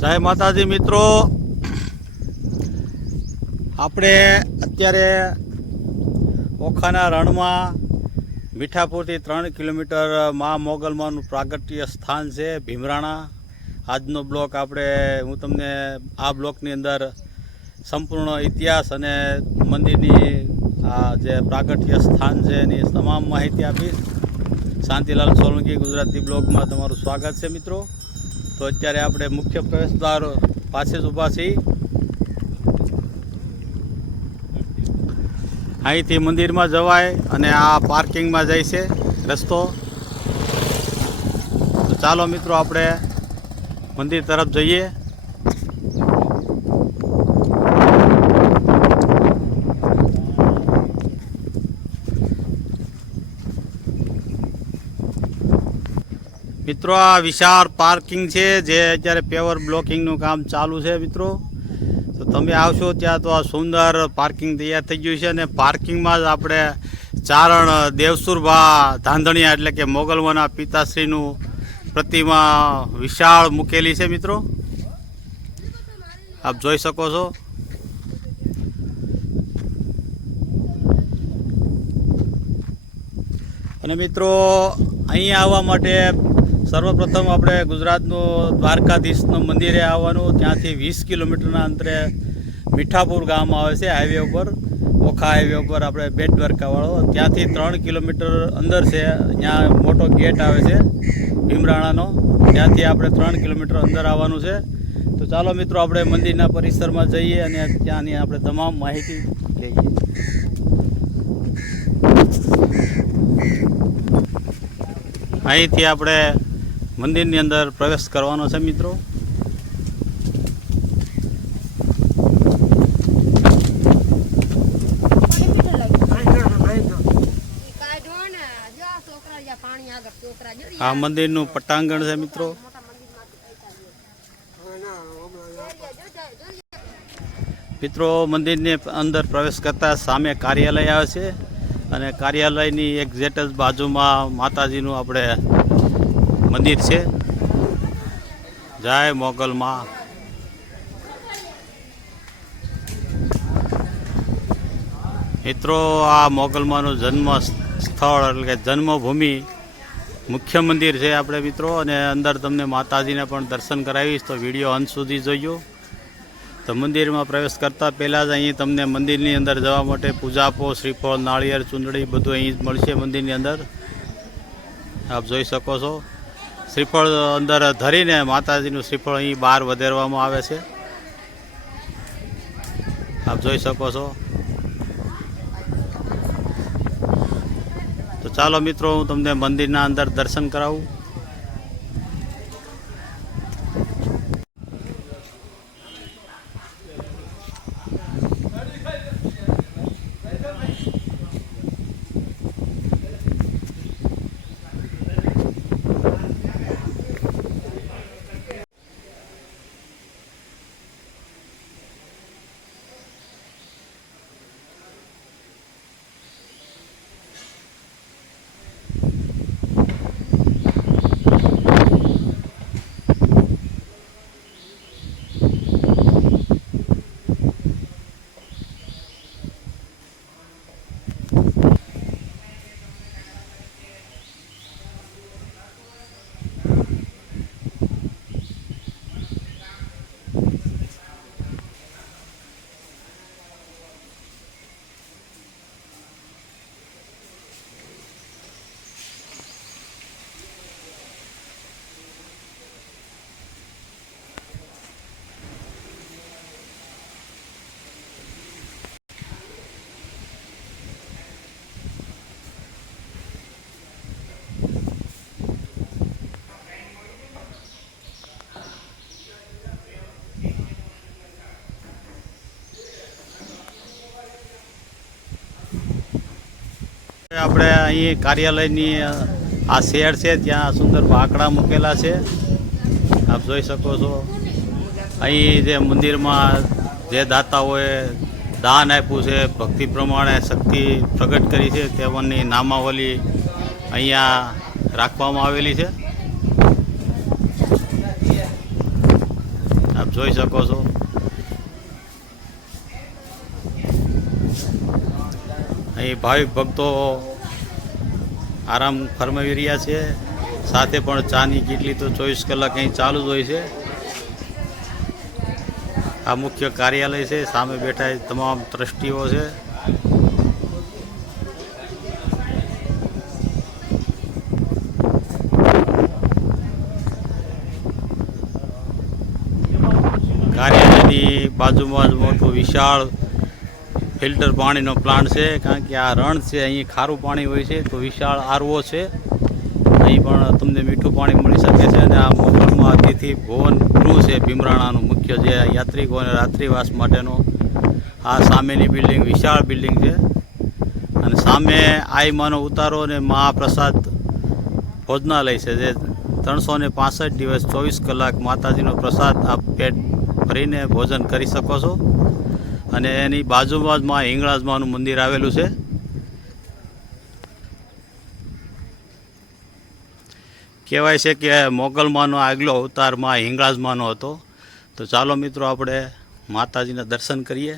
જય માતાજી મિત્રો. આપણે અત્યારે ઓખાના રણમાં મીઠાપુરથી ત્રણ કિલોમીટર મા મોગલમાનું પ્રાગટ્ય સ્થાન છે, ભીમરાણા. આજનો બ્લોક આપણે, હું તમને આ બ્લોકની અંદર સંપૂર્ણ ઇતિહાસ અને મંદિરની આ જે પ્રાગટ્ય સ્થાન છે એની તમામ માહિતી આપીશ. શાંતિલાલ સોલંકી, ગુજરાતી બ્લોગમાં તમારું સ્વાગત છે મિત્રો. તો અત્યારે આપણે મુખ્ય પ્રવેશદ્વાર પાસે જ ઊભા છીએ. અહીંથી મંદિરમાં જવાય અને આ પાર્કિંગમાં જાય છે રસ્તો. તો ચાલો મિત્રો, આપણે મંદિર તરફ જઈએ. મિત્રો, આ વિશાળ પાર્કિંગ છે જે અત્યારે પેવર બ્લોકિંગનું કામ ચાલુ છે મિત્રો. તો તમે આવશો ત્યાં તો આ સુંદર પાર્કિંગ તૈયાર થઈ ગયું છે અને પાર્કિંગમાં જ આપણે ચારણ દેવસુરભા ધાંધણિયા એટલે કે મોગલવાના પિતાશ્રીનું પ્રતિમા વિશાળ મૂકેલી છે મિત્રો. આપ જોઈ શકો છો. અને મિત્રો અહીંયા આવવા માટે સર્વપ્રથમ આપણે ગુજરાતનું દ્વારકાધીશનું મંદિરે આવવાનું. ત્યાંથી વીસ કિલોમીટરના અંતરે મીઠાપુર ગામ આવે છે, હાઈવે ઉપર, ઓખા હાઈવે ઉપર આપણે બેટ દ્વારકાવાળો. ત્યાંથી ત્રણ કિલોમીટર અંદર છે, ત્યાં મોટો ગેટ આવે છે, ભીમરાણાનો. ત્યાંથી આપણે ત્રણ કિલોમીટર અંદર આવવાનું છે. તો ચાલો મિત્રો, આપણે મંદિરના પરિસરમાં જઈએ અને ત્યાંની આપણે તમામ માહિતી લઈએ અહીંથી આપણે મંદિરની અંદર પ્રવેશ કરવાનો છે મિત્રો. આ મંદિરનું પટાંગણ છે મિત્રો. મિત્રો, મંદિરની અંદર પ્રવેશ કરતા સામે કાર્યાલય આવે છે. અને કાર્યાલયની એક્ઝેક્ટ જ બાજુમાં માતાજીનું આપણે મંદિર છે. જય મોગલમાં. મિત્રો, આ મોગલમાનું જન્મ સ્થળ એટલે કે જન્મભૂમિ મુખ્ય મંદિર છે આપણે મિત્રો, અને અંદર તમને માતાજીને પણ દર્શન કરાવીશ, તો વીડિયો અંત સુધી જોઈજો તો મંદિરમાં પ્રવેશ કરતાં પહેલાં જ અહીં તમને મંદિરની અંદર જવા માટે પૂજાપો શ્રીફળ, નાળિયેર, ચૂંદડી બધું અહીં જ મળશે મંદિરની અંદર. આપ જોઈ શકો છો. શ્રીફળ અંદર ધરીને માતાજીનું શ્રીફળ અહીં બહાર વધેરવામાં આવે છે. આપ જોઈ શકો છો. તો ચાલો મિત્રો, હું તમને મંદિરના અંદર દર્શન કરાવું. આપણે અહીં કાર્યાલયની આ શેડ છે, ત્યાં સુંદર બાકડા મૂકેલા છે. આપ જોઈ શકો છો. અહીં જે મંદિરમાં જે દાતાઓએ દાન આપ્યું છે, ભક્તિ પ્રમાણે શક્તિ પ્રગટ કરી છે, તેઓની નામાવલી અહીંયા રાખવામાં આવેલી છે. આપ જોઈ શકો છો. અહીં ભાવિક ભક્તો આરામ ફરમાવી રહ્યા છે. સાથે પણ ચાની કેટલી તો ચોવીસ કલાક અહીં ચાલુ જ હોય છે. આ મુખ્ય કાર્યાલય છે. સામે બેઠા તમામ ટ્રસ્ટીઓ છે. કાર્યાલયની બાજુમાં જ મોટું વિશાળ ફિલ્ટર પાણીનો પ્લાન્ટ છે, કારણ કે આ રણ છે, અહીં ખારું પાણી હોય છે, તો વિશાળ આરવો છે. અહીં પણ તમને મીઠું પાણી મળી શકે છે અને આ મોગલમાં અતિથિ ભુવન ગૃહ છે, ભીમરાણાનું મુખ્ય જે યાત્રિકો અને રાત્રિવાસ માટેનો. આ સામેની બિલ્ડિંગ વિશાળ બિલ્ડિંગ છે. અને સામે આઈમાનો ઉતારો અને મહાપ્રસાદ ભોજનાલય છે, જે ત્રણસો ને દિવસ ચોવીસ કલાક માતાજીનો પ્રસાદ આપ પેટ ભરીને ભોજન કરી શકો છો. અને એની બાજુમાં જ માં હિંગળાજમાનું મંદિર આવેલું છે. કહેવાય છે કે મોગલમાંનો આગલો અવતારમાં હિંગળાજમાનો હતો. તો ચાલો મિત્રો આપણે માતાજીના દર્શન કરીએ.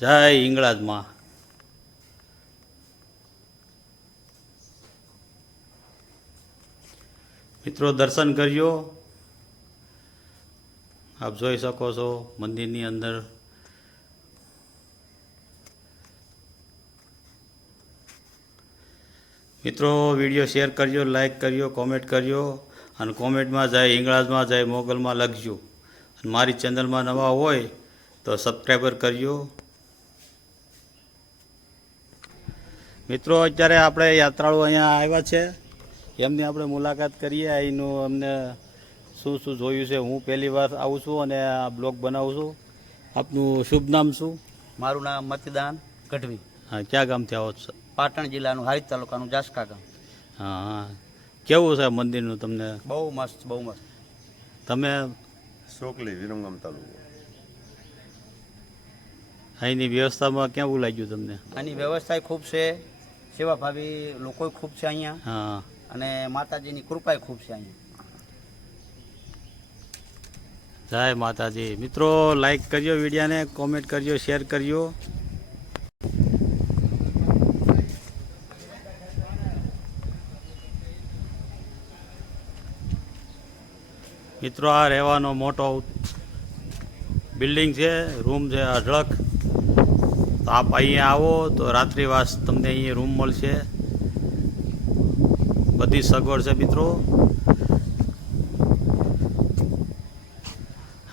જય હિંગળાજમાં. મિત્રો દર્શન કરજો આપ જોઈ શકો છો મંદિરની અંદર. મિત્રો, વીડિયો શેર કરજો, લાઈક કરજો, કોમેન્ટ કરજો અને કોમેન્ટમાં જાય ઇંગળાજમાં જાય, મોગલમાં લખજો. અને મારી ચેનલમાં નવા હોય તો સબસ્ક્રાઈબર કરજો. મિત્રો, અત્યારે આપણે યાત્રાળુ અહીંયા આવ્યા છે. એમની આપણે મુલાકાત કરીએ. અહીંનું અમને શું શું જોયું છે? હું પહેલી વાર આવું છું અને આ બ્લોગ બનાવું છું. આપનું શુભ નામ શું? મારું નામ મતદાન ગઢવી. હા ક્યાં ગામથી આવો છો? પાટણ જિલ્લાનું હારી તાલુકાનું જાસકા ગામ. હા હા. કેવું છે મંદિરનું તમને? બહુ મસ્ત બહુ મસ્ત. તમે? સોકલી વિરમગામ તાલુકો. અહીંની વ્યવસ્થામાં કેવું લાગ્યું તમને? આની વ્યવસ્થા ખૂબ છે. સેવાભાવી લોકો ખૂબ છે અહીંયા. હા. અને માતાજીની કૃપાએ ખૂબ છે અહીંયા. જય માતાજી. મિત્રો લાઈક કરજો વિડીયાને કોમેન્ટ કરજો શેર કરજો. મિત્રો, આ રહેવાનો મોટો બિલ્ડિંગ છે, રૂમ છે અઢળક. તો આપ અહીંયા આવો તો રાત્રિવાસ તમને અહીંયા રૂમ મળશે. બધી સગવડ છે મિત્રો.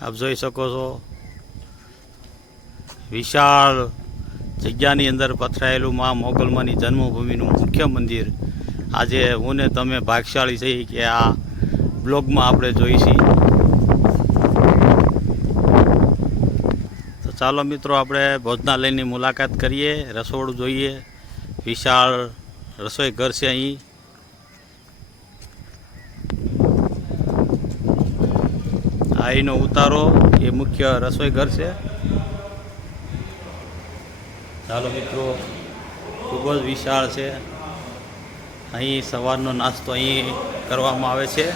આપ જોઈ શકો છો. વિશાળ જગ્યાની અંદર પથરાયેલું મા મોગલમાની જન્મભૂમિનું મુખ્ય મંદિર. આજે હું ને તમે ભાગશાળી છે કે આ બ્લોગમાં આપણે જોઈશી. તો ચાલો મિત્રો, આપણે ભોજનાલયની મુલાકાત કરીએ, રસોડું જોઈએ. વિશાળ રસોઈ ઘર છે અહીં. અહીંનો ઉતારો, એ મુખ્ય રસોઈ ઘર છે. ચાલો મિત્રો, ખૂબ જ વિશાળ છે. અહીં સવારનો નાસ્તો અહીં કરવામાં આવે છે.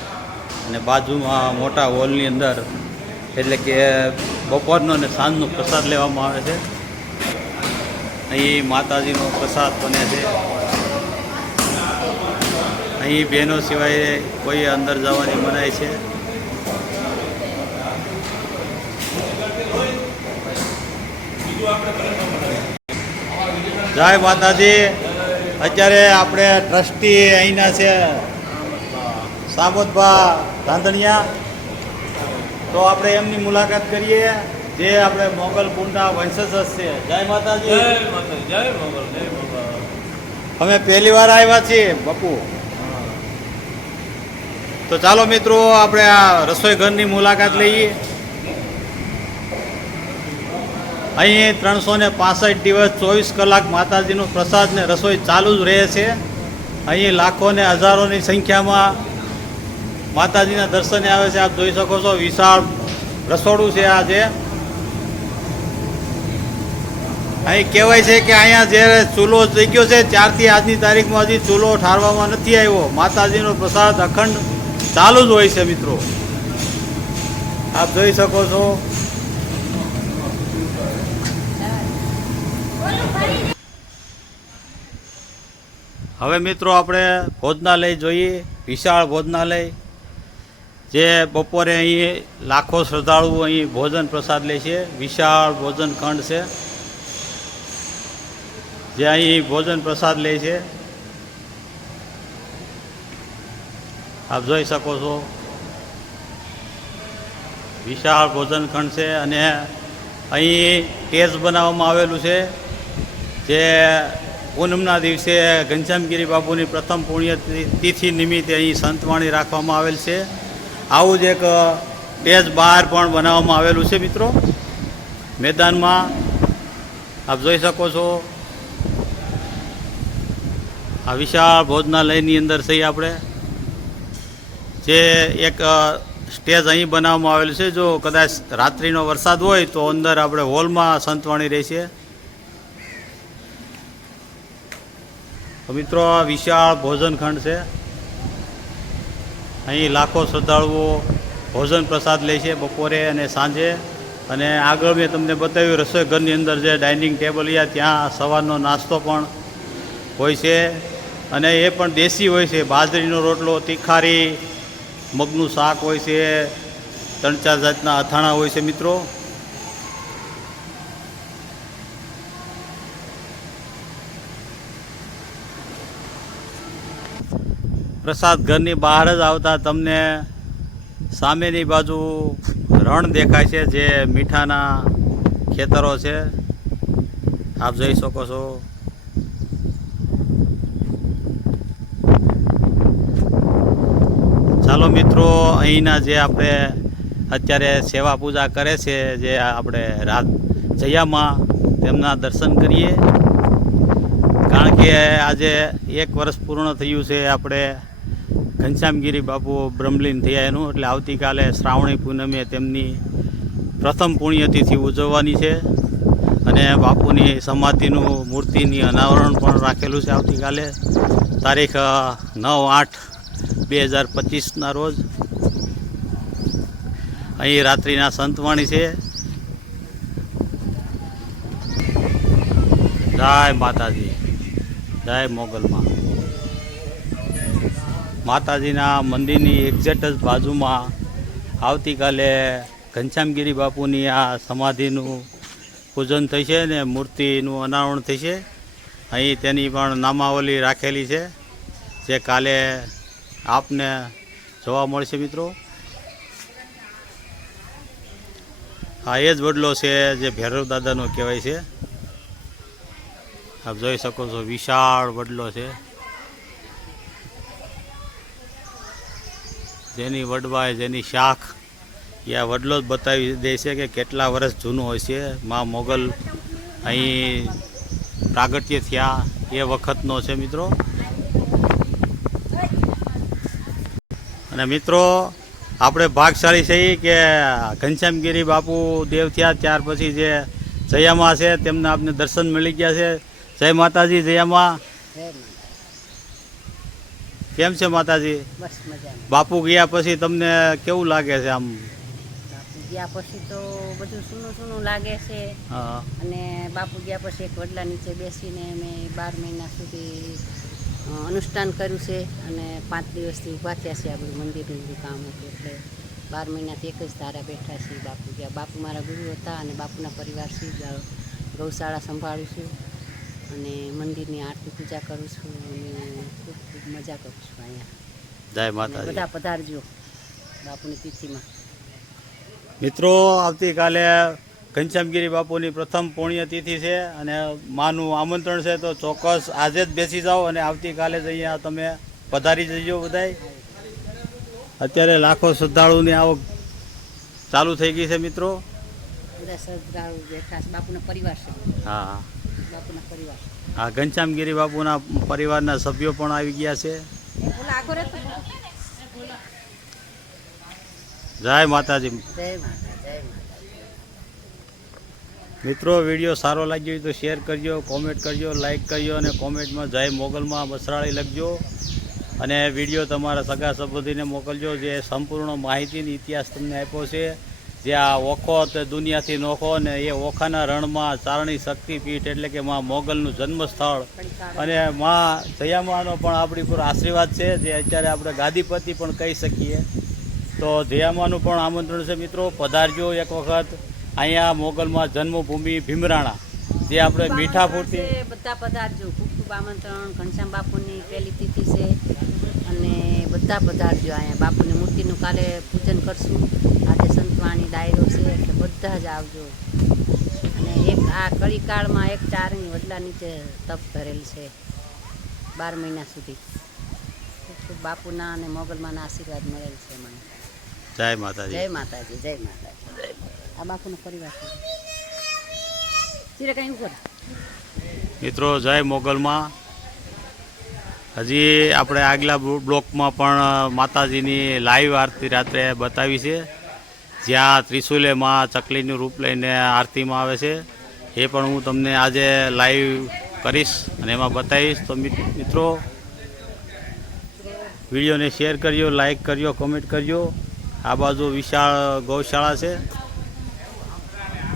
અને બાજુમાં મોટા હોલની અંદર, એટલે કે બપોરનો અને સાંજનો પ્રસાદ લેવામાં આવે છે. અહીં માતાજીનો પ્રસાદ બને છે. અહીં બહેનો સિવાય કોઈ અંદર જવાની મનાય છે. જય માતાજી. અત્યારે આપણે ટ્રસ્ટી અહીંના છે સામોદભા ધાંધણિયા. તો આપણે એમની મુલાકાત કરીએ જે આપણે મોગલ કુંડા વંશજ છે. જય માતાજી. અમે પહેલી વાર આવ્યા છીએ બપુ. તો ચાલો મિત્રો આપણે આ રસોઈ ઘરની મુલાકાત લઈએ. અહીં ત્રણસો ને પાસઠ દિવસ ચોવીસ કલાક માતાજીનો પ્રસાદ ને રસોઈ ચાલુ જ રહે છે. અહીં લાખો ને હજારોની સંખ્યામાં માતાજીના દર્શને આવે છે. આપ જોઈ શકો છો વિશાળ રસોડું છે આજે અહીં કહેવાય છે કે અહીંયા જ્યારે ચૂલો ગયો છે, ત્યારથી આજની તારીખમાં હજી ચૂલો ઠારવામાં નથી આવ્યો. માતાજીનો પ્રસાદ અખંડ ચાલુ જ હોય છે મિત્રો. આપ જોઈ શકો છો હવે મિત્રો આપણે ભોજનાલય જોઈએ, વિશાળ ભોજનાલય, જે બપોરે અહીં લાખો શ્રદ્ધાળુઓ અહીં ભોજન પ્રસાદ લે છે. વિશાળ ભોજન ખંડ છે, જે અહીં ભોજન પ્રસાદ લે છે. આપ જોઈ શકો છો. વિશાળ ભોજન ખંડ છે અને અહીં ટેસ બનાવવામાં આવેલું છે, જે પૂનમના દિવસે ઘનશ્યામગીરી બાપુની પ્રથમ પુણ્ય તિથિ નિમિત્તે અહીં સંતવાણી રાખવામાં આવેલ છે. આવું જ એક ટેજ બહાર પણ બનાવવામાં આવેલું છે મિત્રો. મેદાનમાં આપ જોઈ શકો છો. આ વિશાળ ભોજનાલયની અંદર થઈ આપણે. જે એક સ્ટેજ અહીં બનાવવામાં આવેલું છે. જો કદાચ રાત્રિનો વરસાદ હોય તો અંદર આપણે હોલમાં સંતવાણી રહેશે. મિત્રો, આ વિશાળ ભોજન ખંડ છે. અહીં લાખો શ્રદ્ધાળુઓ ભોજન પ્રસાદ લે છે બપોરે અને સાંજે. અને આગળ મેં તમને બતાવ્યું રસોઈ ઘરની અંદર જે ડાઇનિંગ ટેબલ યા ત્યાં સવારનો નાસ્તો પણ હોય છે. અને એ પણ દેશી હોય છે, બાજરીનો રોટલો, તીખારી, મગનું શાક હોય છે, ત્રણ ચાર જાતના અથાણા હોય છે મિત્રો. પ્રસાદ ઘરની બહાર જ આવતા તમને સામેની બાજુ રણ દેખાય છે જે મીઠાના ખેતરો છે. આપ જોઈ શકો છો. ચાલો મિત્રો, અહીંના જે આપણે અત્યારે સેવા પૂજા કરે છે, જે આપણે રાત જયામાં તેમના દર્શન કરીએ. કારણ કે આજે એક વર્ષ પૂર્ણ થયું છે, આપણે ઘનશ્યામગીરી બાપુ બ્રહ્મલીન થયા એનું. એટલે આવતીકાલે શ્રાવણી પૂનમે તેમની પ્રથમ પુણ્યતિથિ ઉજવવાની છે. અને બાપુની સમાધિનું મૂર્તિની અનાવરણ પણ રાખેલું છે આવતીકાલે. તારીખ નવ આઠ બે હજાર પચીસના રોજ. અહીં રાત્રિના સંતવાણી છે. જય માતાજી. જય મોગલમાં. માતાજીના મંદિરની એક્ઝેક્ટ જ બાજુમાં આવતીકાલે ઘનશ્યામગીરી બાપુની આ સમાધિનું પૂજન થશે ને મૂર્તિનું અનાવરણ થશે. અહીં તેની પણ નામાવલી રાખેલી છે, જે કાલે આપને જોવા મળશે મિત્રો. આ એ જ વડલો છે જે ભૈરવ દાદાનો કહેવાય છે. આપ જોઈ શકો છો, વિશાળ વડલો છે. જેની વડવાય જેની શાખ એ આ વડલો જ બતાવી દે છે કે કેટલા વર્ષ જૂનું હોય છે. માં મોગલ અહીં પ્રાગટ્ય થયા એ વખતનો છે મિત્રો. અને મિત્રો, આપણે ભાગશાળી છીએ કે ઘનશ્યામગીરી બાપુ દેવ થયા, ત્યાર પછી જે જયામાં છે, તેમના આપને દર્શન મળી ગયા છે. જય માતાજી, જયામાં. કેમ છે માતાજી? બસ મજામાં. બાપુ ગયા પછી તમને કેવું લાગે છે આમ? બાપુ ગયા પછી તો બધું સૂનું સૂનું લાગે છે. અને બાપુ ગયા પછી એક વડલા નીચે બેસીને મેં બાર મહિના સુધી અનુષ્ઠાન કર્યું છે અને પાંચ દિવસથી ઊભા થયા છે આ બધું મંદિરનું કામ હતું એટલે બાર મહિનાથી એક જ ધારા બેઠા છીએ બાપુ ગયા. બાપુ મારા ગુરુ હતા અને બાપુના પરિવારથી જ ગૌશાળા સંભાળું છું. અને મંદિરની આરતી પૂજા કરું છું અને ખૂબ ખૂબ મજા કરું છું અહીંયા. જય માતા બધા પધારજો બાપુની તિથિમાં. મિત્રો આવતીકાલે ઘનશ્યામગીરી બાપુની પ્રથમ પુણ્યતિથિ છે અને માનું આમંત્રણ છે તો ચોક્કસ આજે જ બેસી જાઓ અને આવતીકાલે જ અહીંયા તમે પધારી જજો બધાય. અત્યારે લાખો શ્રદ્ધાળુની આવક ચાલુ થઈ ગઈ છે મિત્રો. બધા શ્રદ્ધાળુ બેઠા બાપુનો પરિવાર છે. હા. હા ઘનશ્યામગીરી બાપુના પરિવારના સભ્યો પણ આવી ગયા છે. જય માતાજી. મિત્રો વીડિયો સારો લાગ્યો હોય તો શેર કરજો કોમેન્ટ કરજો લાઈક કરજો અને કોમેન્ટમાં જય મોગલમાં બસરાળી લખજો. અને વીડિયો તમારા સગા સંબંધીને મોકલજો જે સંપૂર્ણ માહિતીની ઇતિહાસ તમને આપ્યો છે. જે આ ઓખો દુનિયાથી નોખો ને એ ઓખાના રણમાં ચારણી શક્તિપીઠ એટલે કે માં મોગલનું જન્મસ્થળ. અને માં જયામાનો પણ આપણી પર આશીર્વાદ છે જે અત્યારે આપણે ગાદીપતિ પણ કહી શકીએ. તો જયામાનું પણ આમંત્રણ છે મિત્રો પધારજો એક વખત. અહીંયા મોગલમાં જન્મભૂમિ ભીમરાણા. જે આપણે મીઠાપુરથી છે, બધા પધારજો. ખૂબ ખૂબ આમંત્રણ. ઘનશ્યામ બાપુની પહેલી તિથિ છે. અને બધા પધારજો અહીંયા. બાપુની મૂર્તિનું કાલે પૂજન કરશું. આજે ડાયરો છે એટલે બધા જ આવજો. અને એક આ કળીકાળમાં એક ચારણી વડલા નીચે તપ ધરેલ છે બાર મહિના સુધી. ખૂબ બાપુના અને મોગલમાના આશીર્વાદ મળેલ છે મને જય માતાજી. જય માતાજી જય માતાજી. આ બાપુનો પરિવાર છે. ચીરે કઈ ઉપર મિત્રો જય મોગલમાં. હજી આપણે આગલા બ્લોકમાં પણ માતાજીની લાઈવ આરતી રાત્રે બતાવી છે. જ્યાં ત્રિશુલે માં ચકલીનું રૂપ લઈને આરતીમાં આવે છે, એ પણ હું તમને આજે લાઈવ કરીશ અને એમાં બતાવીશ. તો મિત- મિત્રો, વિડીયોને શેર કર્યો લાઈક કર્યો કોમેન્ટ કર્યો. આ બાજુ વિશાળ ગૌશાળા છે.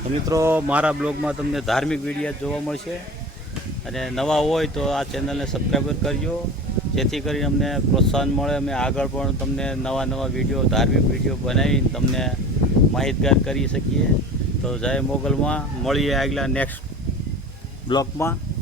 તો મિત્રો, મારા બ્લોગમાં તમને ધાર્મિક વિડીયા જોવા મળશે. અને નવા હોય તો આ ચેનલને સબસ્ક્રાઈબર કરજો જેથી કરીને અમને પ્રોત્સાહન મળે. અમે આગળ પણ તમને નવા નવા વીડિયો, ધાર્મિક વીડિયો બનાવીને તમને માહિતગાર કરી શકીએ. તો જય મોગલમાં. મળીએ આગલા નેક્સ્ટ બ્લોગમાં